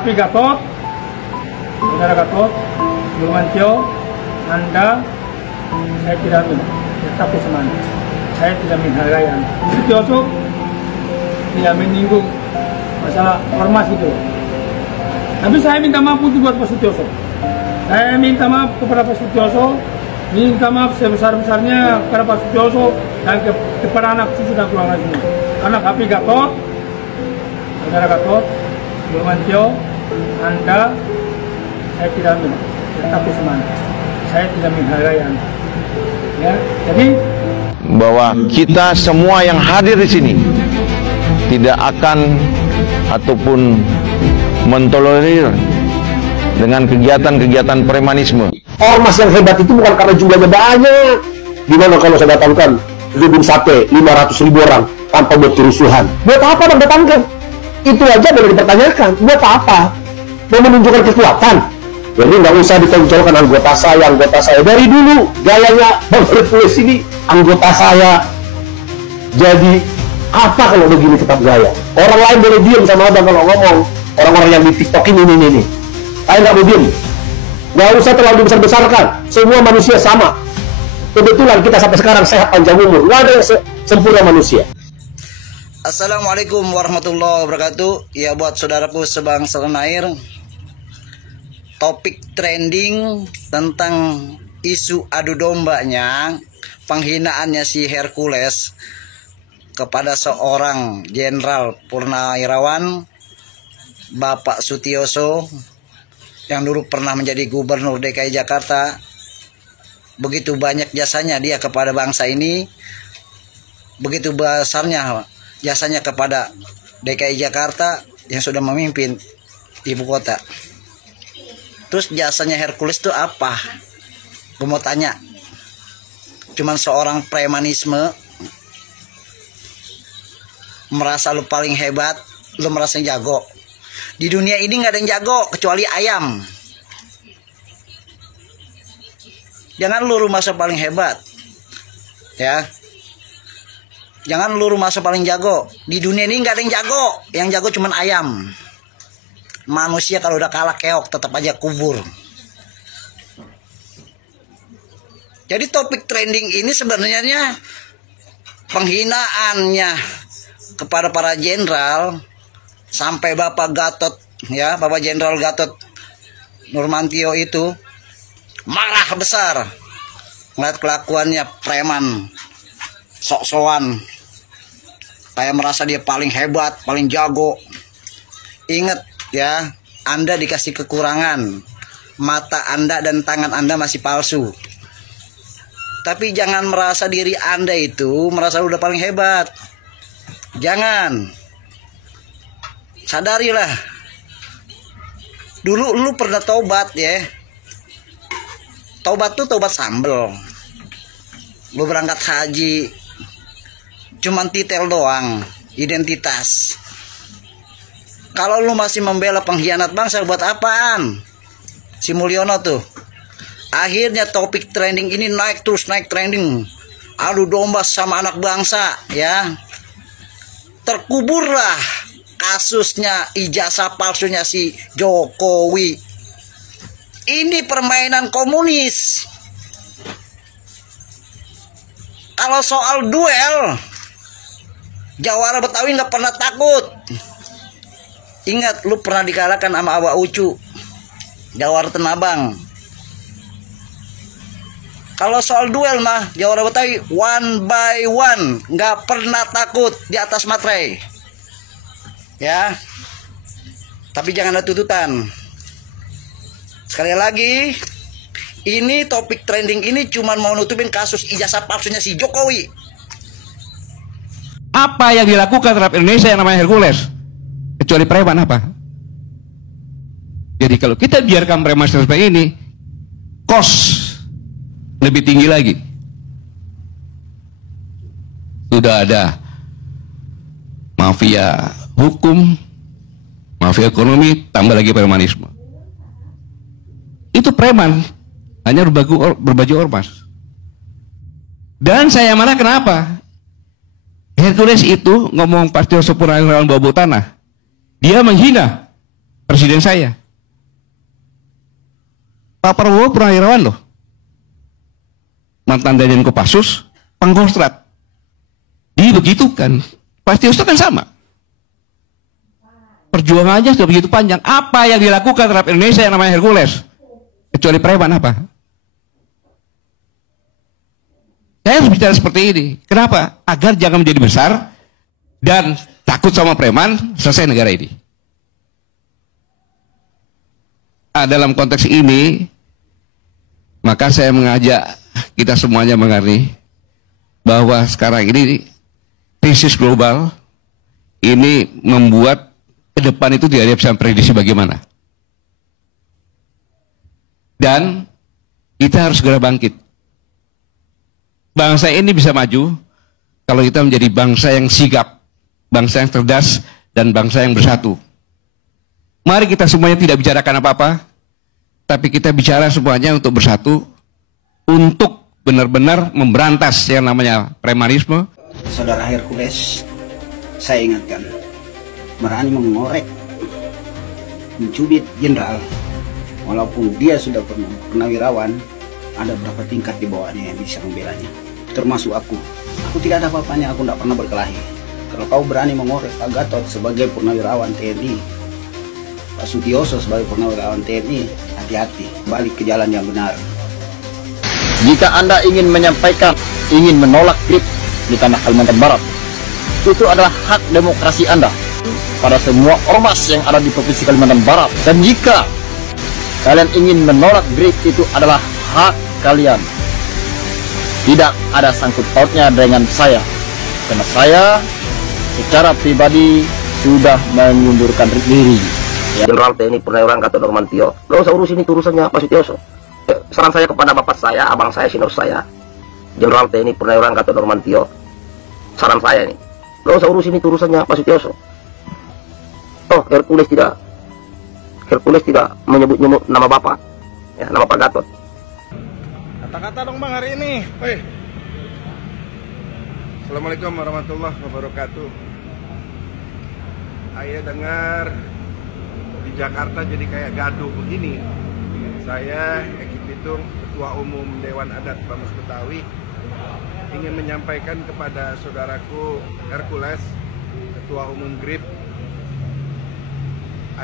Tapi Gatot, saudara Gatot, Nurmantio, Anda, saya tidak tapi semangat. Saya tidak menghargai Anda. Sutioso tidak menyinggung masalah ormas itu. Tapi saya minta maaf untuk buat Pak Sutioso. Saya minta maaf kepada Pak Sutioso, minta maaf sebesar-besarnya kepada Pak Sutioso dan kepada anak cucu dan keluarga semua. Karena Tapi Gatot, saudara Gatot, Nurmantio, Anda, saya tidak tapi semangat. Saya tidak menghargai Anda. Ya, jadi bahwa kita semua yang hadir di sini tidak akan ataupun mentolerir dengan kegiatan-kegiatan premanisme. Ormas yang hebat itu bukan karena jumlahnya banyak. Gimana kalau saya datangkan gedung sate 500.000 orang tanpa buat kerusuhan? Buat apa bang datangkan? Itu aja boleh dipertanyakan. Buat apa? Mau menunjukkan kekuatan? Jadi nggak usah ditonjolkan anggota saya. Dari dulu gayanya Bang Hercules ini anggota saya. Jadi apa kalau begini tetap gaya? Orang lain boleh diam sama abang kalau ngomong. Orang-orang yang di TikTok ini. Saya nggak mau diam. Nggak usah terlalu dibesar-besarkan. Semua manusia sama. Kebetulan kita sampai sekarang sehat panjang umur. Nggak ada yang sempurna manusia. Assalamualaikum warahmatullahi wabarakatuh. Ya buat saudaraku sebangsa tanah air, topik trending tentang isu adu dombanya, penghinaannya si Hercules kepada seorang Jenderal Purnawirawan Bapak Sutioso yang dulu pernah menjadi Gubernur DKI Jakarta. Begitu banyak jasanya dia kepada bangsa ini, begitu besarnya jasanya kepada DKI Jakarta yang sudah memimpin ibu kota. Terus jasanya Hercules itu apa? Gue mau tanya. Cuman seorang premanisme, merasa lu paling hebat, lu merasa jago. Di dunia ini nggak ada yang jago kecuali ayam. Jangan lu merasa paling hebat, ya. Jangan lu merasa paling jago. Di dunia ini nggak ada yang jago. Yang jago cuman ayam. Manusia kalau udah kalah keok tetap aja kubur. Jadi topik trending ini sebenarnya penghinaannya kepada para jenderal sampai Bapak Gatot, ya, Bapak Jenderal Gatot Nurmantio itu marah besar ngeliat kelakuannya preman, sok-sokan, kayak merasa dia paling hebat, paling jago. Ingat ya, Anda dikasih kekurangan, mata Anda dan tangan Anda masih palsu. Tapi jangan merasa diri Anda itu merasa udah paling hebat. Jangan. Sadarilah. Dulu lu pernah tobat ya. Tobat tuh tobat sambel. Lu berangkat haji, cuman titel doang, identitas. Kalau lu masih membela pengkhianat bangsa, buat apaan? Si Mulyono tuh. Akhirnya topik trending ini naik trending. Adu domba sama anak bangsa, ya. Terkuburlah kasusnya ijazah palsunya si Jokowi. Ini permainan komunis. Kalau soal duel, Jawara Betawi nggak pernah takut. Ingat, lu pernah dikalahkan sama Abah Ucu, Jawara Tenabang. Kalau soal duel mah, Jawara Betawi one by one, nggak pernah takut di atas materai. Ya, tapi jangan ada tuntutan. Sekali lagi, ini topik trending ini cuma mau nutupin kasus ijazah palsunya si Jokowi. Apa yang dilakukan terhadap Indonesia yang namanya Hercules? Kecuali preman apa? Jadi kalau kita biarkan preman seperti ini, kos lebih tinggi lagi. Sudah ada mafia hukum, mafia ekonomi, tambah lagi premanisme. Itu preman, hanya berbaju ormas. Dan saya marah kenapa? Hercules itu ngomong Pak Sutioso Purnawirawan bawa tanah. Dia menghina presiden saya. Pak Prabowo purnawirawan loh. Mantan Danjen Kopassus, Pangkostrat. Dibegitukan. Pak Sutioso kan sama. Perjuangannya sudah begitu panjang. Apa yang dilakukan terhadap Indonesia yang namanya Hercules? Kecuali preman apa? Saya harus bicara seperti ini. Kenapa? Agar jangan menjadi besar dan takut sama preman, selesai negara ini. Dalam konteks ini, maka saya mengajak kita semuanya mengerti bahwa sekarang ini krisis global ini membuat ke depan itu tidak ada bisa prediksi bagaimana. Dan kita harus segera bangkit. Bangsa ini bisa maju kalau kita menjadi bangsa yang sigap, bangsa yang cerdas, dan bangsa yang bersatu. Mari kita semuanya tidak bicarakan apa-apa, tapi kita bicara semuanya untuk bersatu, untuk benar-benar memberantas yang namanya premanisme. Saudara Hercules, saya ingatkan, berani mengorek, mencubit jenderal, walaupun dia sudah purnawirawan, ada berapa tingkat di bawahnya yang bisa membelanya, termasuk aku. Aku tidak ada apa-apanya, aku tidak pernah berkelahi. Kalau kau berani mengorek Pak Gatot sebagai purnawirawan TNI, Pak Sutioso sebagai purnawirawan TNI, hati-hati, balik ke jalan yang benar. Jika Anda ingin menyampaikan, ingin menolak grip di tanah Kalimantan Barat, itu adalah hak demokrasi Anda pada semua ormas yang ada di Provinsi Kalimantan Barat. Dan jika kalian ingin menolak grip, itu adalah hak kalian. Tidak ada sangkut pautnya dengan saya, karena saya secara pribadi sudah mengundurkan diri. Jenderal TNI Purnawirawan Gatot Nurmantio, lo usah urusin itu urusannya Pak Sutioso. Saran saya kepada bapak saya, abang saya, senior saya, Jenderal TNI Purnawirawan Gatot Nurmantio, saran saya nih, lo usah urusin itu urusannya Pak Sutioso. Oh, Hercules tidak menyebut-nyebut nama bapak, ya, nama Pak Gatot. Kata-kata dong bang hari ini. Hei. Assalamualaikum warahmatullahi wabarakatuh. Saya dengar di Jakarta jadi kayak gaduh begini. Saya, Eki Pitung, Ketua Umum Dewan Adat Bamas Betawi, ingin menyampaikan kepada saudaraku Hercules, Ketua Umum GRIP,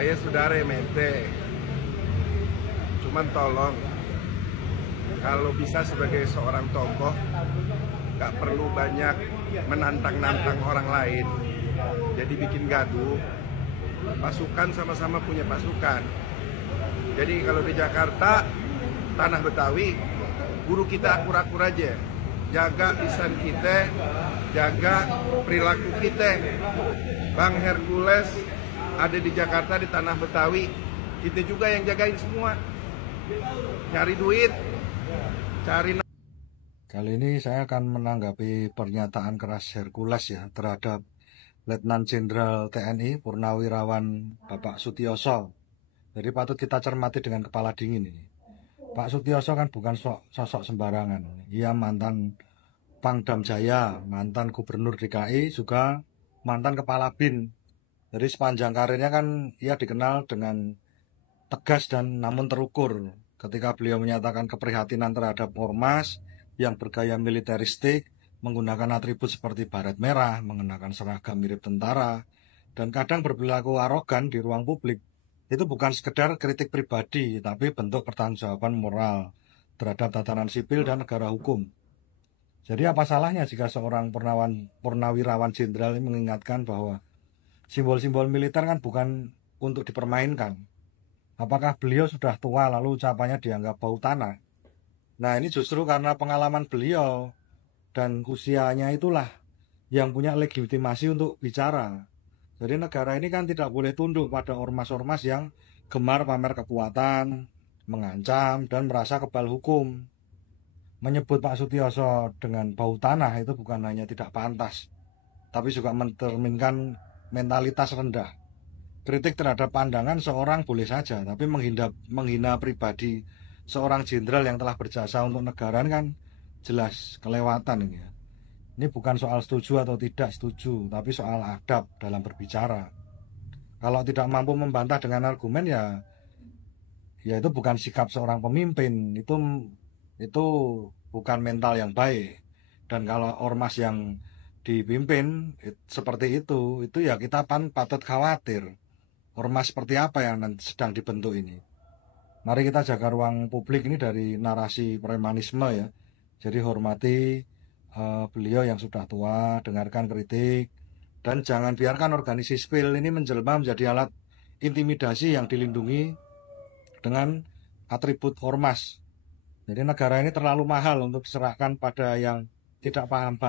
ayah saudara mente, cuman tolong, kalau bisa sebagai seorang tokoh, gak perlu banyak menantang-nantang orang lain, jadi bikin gaduh. Pasukan sama-sama punya pasukan. Jadi kalau di Jakarta, tanah Betawi, guru kita akur-akur aja. Jaga lisan kita, jaga perilaku kita. Bang Hercules ada di Jakarta, di tanah Betawi, kita juga yang jagain semua. Cari duit, cari. Kali ini saya akan menanggapi pernyataan keras Hercules ya terhadap Letnan Jenderal TNI Purnawirawan Bapak Sutioso. Jadi patut kita cermati dengan kepala dingin ini. Pak Sutioso kan bukan sosok sembarangan. Ia mantan Pangdam Jaya, mantan Gubernur DKI, juga mantan Kepala BIN. Jadi sepanjang karirnya kan ia dikenal dengan tegas dan namun terukur. Ketika beliau menyatakan keprihatinan terhadap ormas yang bergaya militeristik, menggunakan atribut seperti baret merah, mengenakan seragam mirip tentara, dan kadang berperilaku arogan di ruang publik. Itu bukan sekedar kritik pribadi, tapi bentuk pertanggungjawaban moral terhadap tatanan sipil dan negara hukum. Jadi apa salahnya jika seorang purnawirawan jenderal ini mengingatkan bahwa simbol-simbol militer kan bukan untuk dipermainkan. Apakah beliau sudah tua lalu ucapannya dianggap bau tanah? Nah ini justru karena pengalaman beliau dan usianya itulah yang punya legitimasi untuk bicara. Jadi negara ini kan tidak boleh tunduk pada ormas-ormas yang gemar pamer kekuatan, mengancam, dan merasa kebal hukum. Menyebut Pak Sutioso dengan bau tanah itu bukan hanya tidak pantas, tapi juga mencerminkan mentalitas rendah. Kritik terhadap pandangan seorang boleh saja, tapi menghina pribadi seorang jenderal yang telah berjasa untuk negara kan jelas kelewatan ini. Ini bukan soal setuju atau tidak setuju, tapi soal adab dalam berbicara. Kalau tidak mampu membantah dengan argumen ya itu bukan sikap seorang pemimpin. Itu bukan mental yang baik. Dan kalau ormas yang dipimpin seperti itu ya kita patut khawatir. Ormas seperti apa yang sedang dibentuk ini. Mari kita jaga ruang publik ini dari narasi premanisme ya. Jadi hormati beliau yang sudah tua, dengarkan kritik, dan jangan biarkan organisasi sipil ini menjelma menjadi alat intimidasi yang dilindungi dengan atribut ormas. Jadi negara ini terlalu mahal untuk diserahkan pada yang tidak paham